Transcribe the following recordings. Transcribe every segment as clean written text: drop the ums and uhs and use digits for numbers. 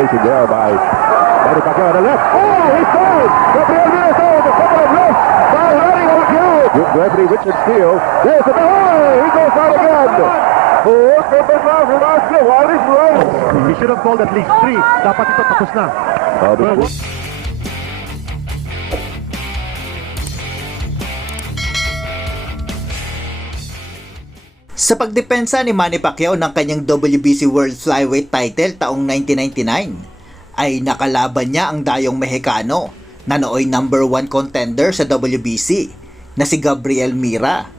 combination there by Manny Pacquiao on the left. Oh, he scored! Gabriel Mira scored the couple of left by Manny Pacquiao. Good referee Richard Steele. There's the he goes out again. Oh, second round from Oscar. Wallace Ryan. He should have called at least 3. Dapat ito tapos na. Sa pagdepensa ni Manny Pacquiao ng kanyang WBC World Flyweight title taong 1999, ay nakalaban niya ang dayong Mexicano na nooy number 1 contender sa WBC na si Gabriel Mira.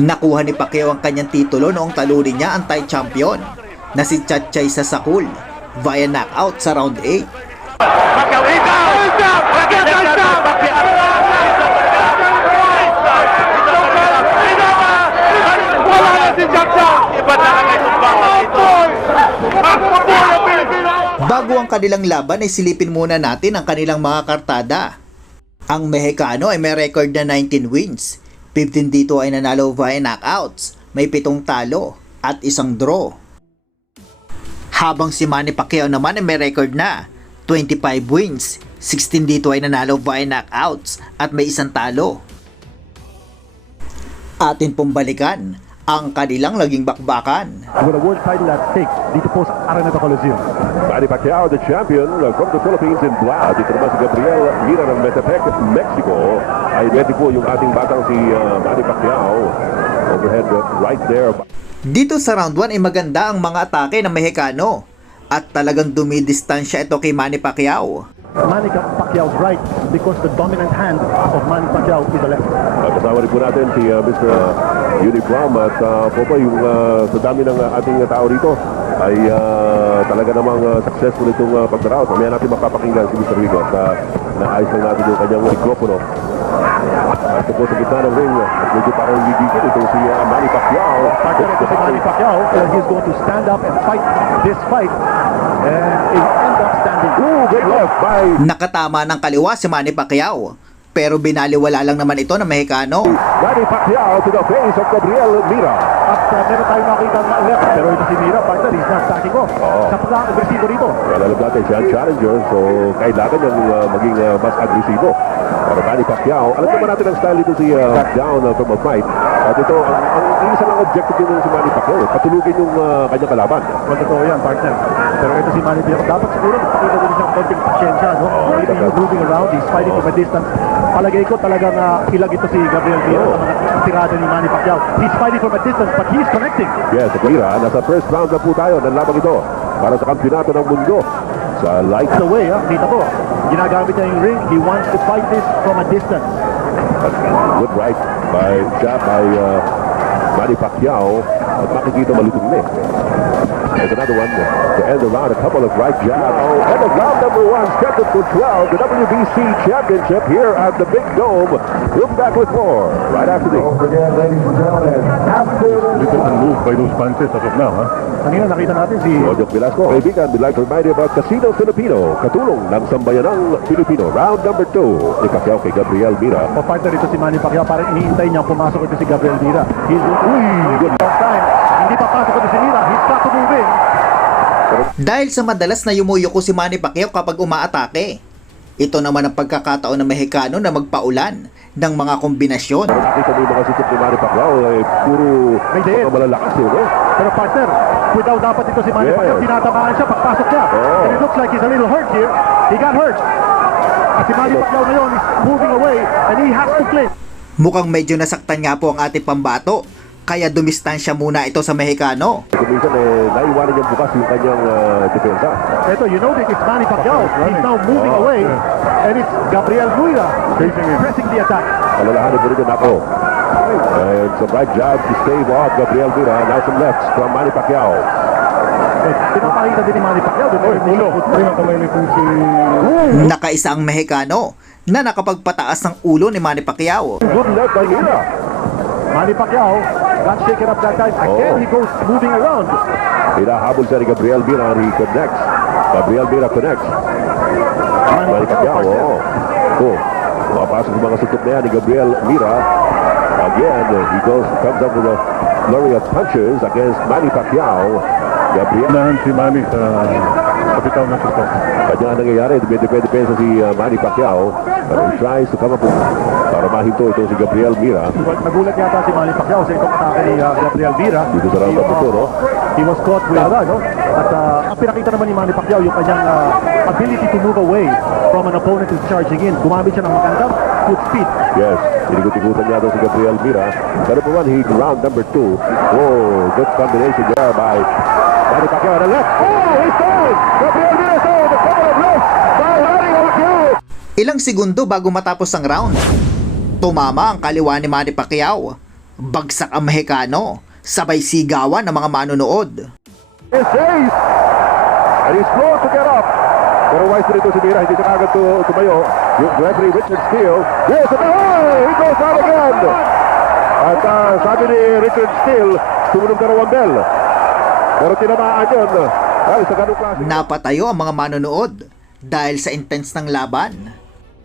Nakuha ni Pacquiao ang kanyang titulo noong talunin niya ang Thai champion na si Chatchay Sasakul via knockout sa round 8. Pacquiao is down! Is down! Pacquiao is down! Wala na si Chatchay! Iba talaga itong bawat ito. Bago ang kanilang laban ay silipin muna natin ang kanilang mga kartada. Ang Mexicano ay may record na 19 wins. 15 dito ay nanalo via knockouts, may 7 talo at 1 draw. Habang si Manny Pacquiao naman ay may record na 25 wins, 16 dito ay nanalo via knockouts at may 1 talo. Atin pong balikan ang kanilang naging bakbakan. With a world title at stake dito po sa Araneta Coliseum. Manny Pacquiao, the champion from the Philippines in black. Dito naman si Gabriel Mira ng Metepec, Mexico. Ay ready po yung ating batang si Manny Pacquiao. Overhead right there. Dito sa round 1 ay maganda ang mga atake ng Mexicano at talagang dumidistansya ito kay Manny Pacquiao. Manny Pacquiao's right because the dominant hand of Manny Pacquiao is the left. Kasama rin po natin si Mr. Uniform at po po yung sa dami ng ating tao rito ay talaga namang successful itong pagdaraos. Mamaya natin mapapakinggan si Mr. Rigo at naayos lang natin yung kanyang mikropono. At ito po sa gitna ng ring at medyo parang gigigil itong si Manny Pacquiao. Ito si Manny Pacquiao, he's going to stand up and fight this fight and he'll end up standing. Ooh, good left by Nakatama ng kaliwa si Manny Pacquiao pero binaliwala lang naman ito ng Mexicano. Manny Pacquiao to the face of Gabriel Mira. At meron tayong nakita na left pero ito si Mira, partner, he's not backing off. Sa pagka-agresibo rito. Well, alam natin siya ang challenger, so kailangan niyang maging mas agresibo. Para Manny Pacquiao, alam naman natin ang style dito si back down from a fight. At ito, ang isa lang objective din si Manny Pacquiao, patulugin yung kanyang kalaban. Well, totoo yan, partner. Pero ito si Manny Pacquiao, dapat siguro pakita din siyang konting pasyensya, no? Maybe he's moving around, he's fighting from a distance. Palagay ko talagang ilag ito si Gabriel Mira sa mga tirada ni Manny Pacquiao. He's fighting from a distance, but he's connecting. Yes, Mira, nasa first round na po tayo ng labang ito para sa kampyonato ng mundo. Sa light The way, kita po, ginagamit niya yung ring, he wants to fight this from a distance. good right by jab by Manny Pacquiao at makikita malutong na. There's another one to end the round, a couple of right jabs. Oh, end of round number 1, scheduled for 12, the WBC Championship here at the Big Dome. We'll be back with more right after this. Little unmoved by those punches as of now, Kanina nakita natin si Roger Velasco. Kaibigan, we'd like to remind you about Casino Filipino, katulong ng sambayanang Pilipino. Round number 2, ni Pacquiao kay Gabriel Mira. partner dito si Manny Pacquiao, parang iniintay niya pumasok ito si Gabriel Mira. He's good long time. Hindi papasok ito si Mira. He's got to move in. Dahil sa madalas na yumuyuko si Manny Pacquiao kapag umaatake. Ito naman ang pagkakataon ng Mexicano na magpaulan ng mga kombinasyon. Nakita mo yung mga sikat ni Manny Pacquiao, puro May diin. mga malalakas no? Pero partner, without dapat ito si Manny Pacquiao, tinatamaan siya pagpasok niya. And it looks like he's a little hurt here. He got hurt. At si Manny Pacquiao ngayon is moving away and he has to clinch. Mukhang medyo nasaktan nga po ang ating pambato, kaya dumistansya muna ito sa Mexicano. Minsan naiwanan niyang bukas yung kanyang depensa. Ito, you know that it's Manny Pacquiao. He's now moving away and it's Gabriel Mira pressing the attack. Palalahanin mo rin yung nako. And some right jab to stave off Gabriel Mira. Now some lefts from Manny Pacquiao. Pinapakita din ni Manny Pacquiao. Nakaisa ang Mexicano na nakapagpataas ng ulo ni Manny Pacquiao. Good left by Mira. Manny Pacquiao got shaken up that time. Again, he goes moving around. Hinahabol siya ni Gabriel Mira. He connects. Gabriel Mira connects. Manny Pacquiao. Mapasok yung mga sutok na yan ni Gabriel Mira. Again, he comes up with a flurry of punches against Manny Pacquiao. Gabriel. Nahan si Manny sa sa bitaw ng suntok. Kanya nga nangyayari, depensa si Manny Pacquiao. Pero he tries to come up with, para mahinto ito si Gabriel Mira. Nagulat yata si Manny Pacquiao sa itong atake ni Gabriel Mira. Dito sa round number 2, no? He was caught with, no? At ang pinakita naman ni Manny Pacquiao yung kanyang ability to move away from an opponent who's charging in. Gumamit siya ng magandang foot speed. Yes, inikot-ikutan niya daw si Gabriel Mira. Pero po man, he round number 2. Oh, good combination there by Manny Pacquiao on the left. Oh, he stole! Gabriel Mira stole the couple of left by Manny Pacquiao. Ilang segundo bago matapos ang round, tumama ang kaliwa ni Manny Pacquiao. Bagsak ang Mexicano, sabay sigawan ng mga manonood. He saves! And he's slow to get up. Pero wise na ito si Mira, hindi siya kagad tumayo. Yung referee Richard Steele. Yes, oh, he goes out again. At sabi ni Richard Steele, sumunod ka ng bell. Pero tinamaan yun. Dahil sa ganung klase. Napatayo ang mga manonood dahil sa intense ng laban.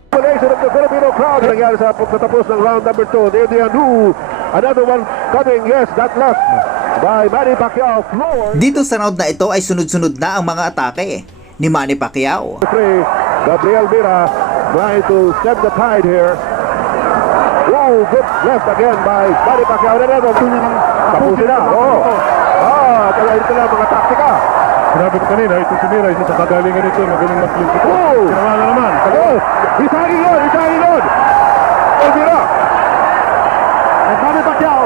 Combination of the Filipino crowd. Nangyari sa pagtatapos ng round number 2. There another one coming. Yes, that left by Manny Pacquiao. Floor. Dito sa round na ito ay sunod-sunod na ang mga atake ni Manny Pacquiao. Gabriel Mira trying to stem the tide here. Oh, good left again by Manny Pacquiao. Tapusin na. Oh. Kaya ito na mga taktika. Sinabi ko kanina, ito si Mira, isa sa kagalingan nito, magaling mag-flip ito. Oh! Ginawa na naman. Oh! He's hanging on! Oh, Mira! At Manny Pacquiao,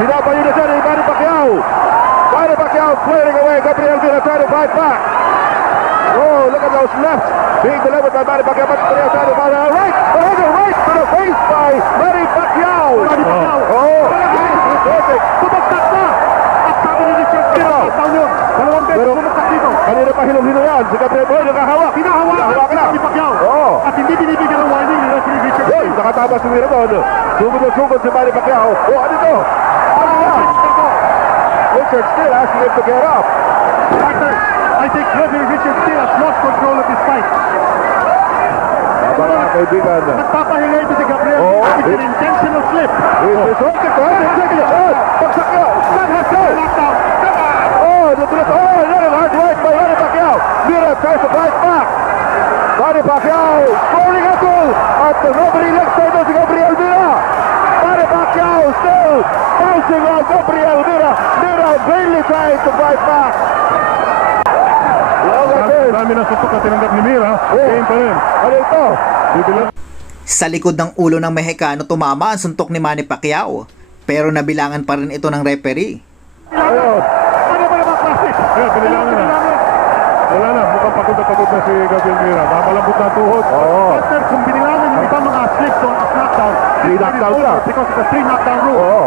Binabayo na siya ni Manny Pacquiao. Manny Pacquiao clearing away. Gabriel Mira trying to fight back. Oh, look at those left being delivered by Manny Pacquiao. But Mira trying to fight right. Another right to the face by Manny Pacquiao. Oh, perfect. Bumagsak na! At sabi ni Richard Steele, down yun. Dalawang beses bumagsak dito. Kanina pa hilong-hilo yan. Si Gabriel Boy nakahawak. Hinahawakan na. si Manny Pacquiao. Oh. At hindi binibigyan ng warning ni referee Richard Hey, Steele. nakatama si Mira doon. Sugod si Manny Pacquiao. Oh, ano ito? Ano yan? Richard Steele asking him to get up. Partner, I think referee Richard Steele has lost control of this fight. Mga kaibigan. Nagpapahinga ito si Gabriel. Oh. It's an intentional slip. He's holding to it. Pagsak niya. Knockdown. Oh, another hard right by Manny Pacquiao. Mira tries to fight back. Manny Pacquiao scoring a goal at the referee next time si Gabriel Mira. Manny Pacquiao still bouncing on Gabriel Mira. Mira vainly trying to fight back. Dami ng suntok na tinanggap ni Mira. Game pa rin. Ano ito? Sa likod ng ulo ng Mexicano tumama ang suntok ni Manny Pacquiao, pero nabilangan pa rin ito ng referee. Ayun. Ano ba naman klase? Kaya pinilangan na. Wala na, mukhang pagod na si Gabriel Mira. Mamalambot na tuhod. Oo. Partner, kung binilangan yung ibang mga slips on as knockdown, Three knockdown na. because it's a 3 knockdown rule. Oo.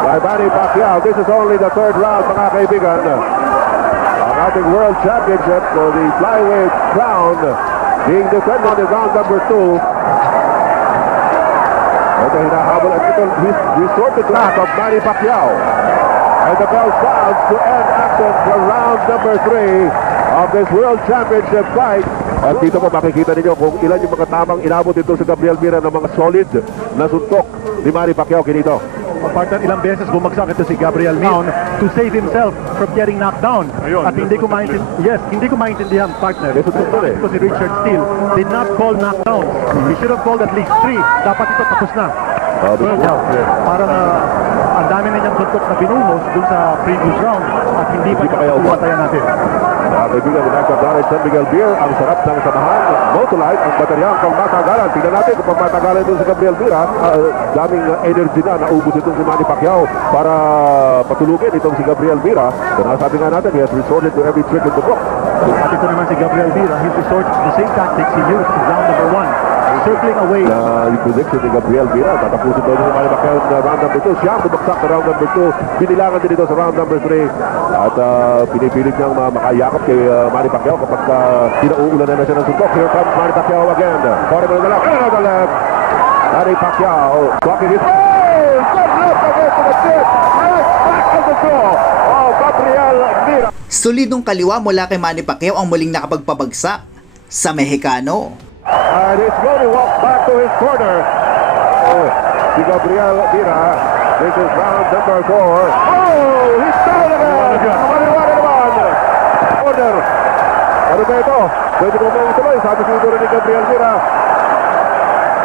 By Manny Pacquiao. This is only the third round, mga kaibigan. Ang ating World Championship for the flyweight crown being defended in round number 2. Ito hinahabol at ito resorted back of Manny Pacquiao. And the bell sounds to end action for round number 3 of this World Championship fight. At dito po makikita ninyo kung ilan yung mga tamang inabot ito sa Gabriel Mira ng mga solid na suntok ni Manny Pacquiao kinito. Partner, ilang beses bumagsak ito si Gabriel Mira to save himself from getting knocked down. Ayun, At hindi ko maintindihan, partner. Yes, ito Kung bakit eh. ito si Richard Steele did not call knockdown. He should have called at least 3. Dapat ito tapos na. Parang ang dami na niyang suntok na binuhos dun sa previous round at hindi pa kaya niya patayan natin. Kaibigan ni Dr. Darren San Miguel Beer, ang sarap ng samahan. Motolite, ang bateryang pang matagalan. Tingnan natin kung pang matagalan ito si Gabriel Mira. Daming energy na naubos itong si Manny Pacquiao para patulugin itong si Gabriel Mira. So nasabi nga natin, he has resorted to every trick in the book. At ito naman si Gabriel Mira, he's resorted to the same tactics he used in round number 1. Circling away. Yung prediction ni Gabriel Mira, tatapusin daw niya si Manny Pacquiao sa round number 2. Siya ang bumagsak sa round number 2. Binilangan din ito sa round number 3. At pinipilit niyang makayakap kay Manny Pacquiao kapag pinauulan na siya ng suntok. Here comes Manny Pacquiao again. Forward on the left. Another left. Manny Pacquiao blocking his... Oh! Good left against the chin. Right back of the jaw. Oh, Gabriel Mira. Solidong kaliwa mula kay Manny Pacquiao ang muling nakapagpabagsak sa Mexicano. And he's going to walk back to his corner. Oh, si Gabriel Mira. This is round number 4. Oh, he's down again. Naman. Corner. Ano ba ito? Pwede mo bang ituloy? Sabi siguro ni Gabriel Mira.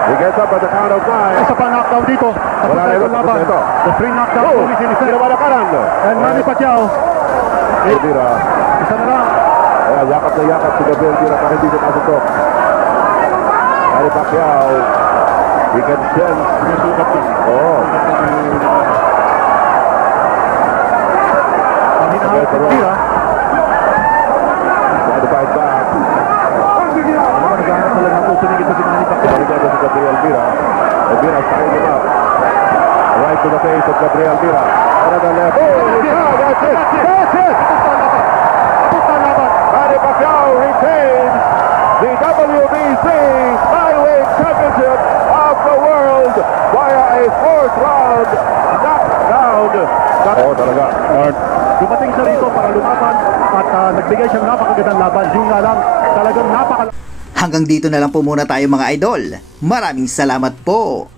He gets up at the count of 9. Isa pa knockdown dito. Wala na ito, tapos na ito. The three knockdown Oh, is in effect. ginawa na kanan. And Manny Pacquiao. Mira. Isa na lang. Kaya yakap na yakap si Gabriel Mira para hindi siya masutok. Manny Pacquiao. He can sense. Oo. Ang hinahawak ng tira. Try to fight back. Naghahanap na lang ng opening ito si Manny Pacquiao. Balikan na si Gabriel Mira. And Mira tying him up. Right to the face of Gabriel Mira. And on the left. Oh, that's it. That's it. Manny Pacquiao retains the WBC Flyweight Championship of the world via a fourth round knockdown. Oo, talaga. Dumating siya rito para lumaban at nagbigay siyang napakagandang laban. Yung nga lang, talagang Hanggang dito na lang po muna tayo mga idol. Maraming salamat po.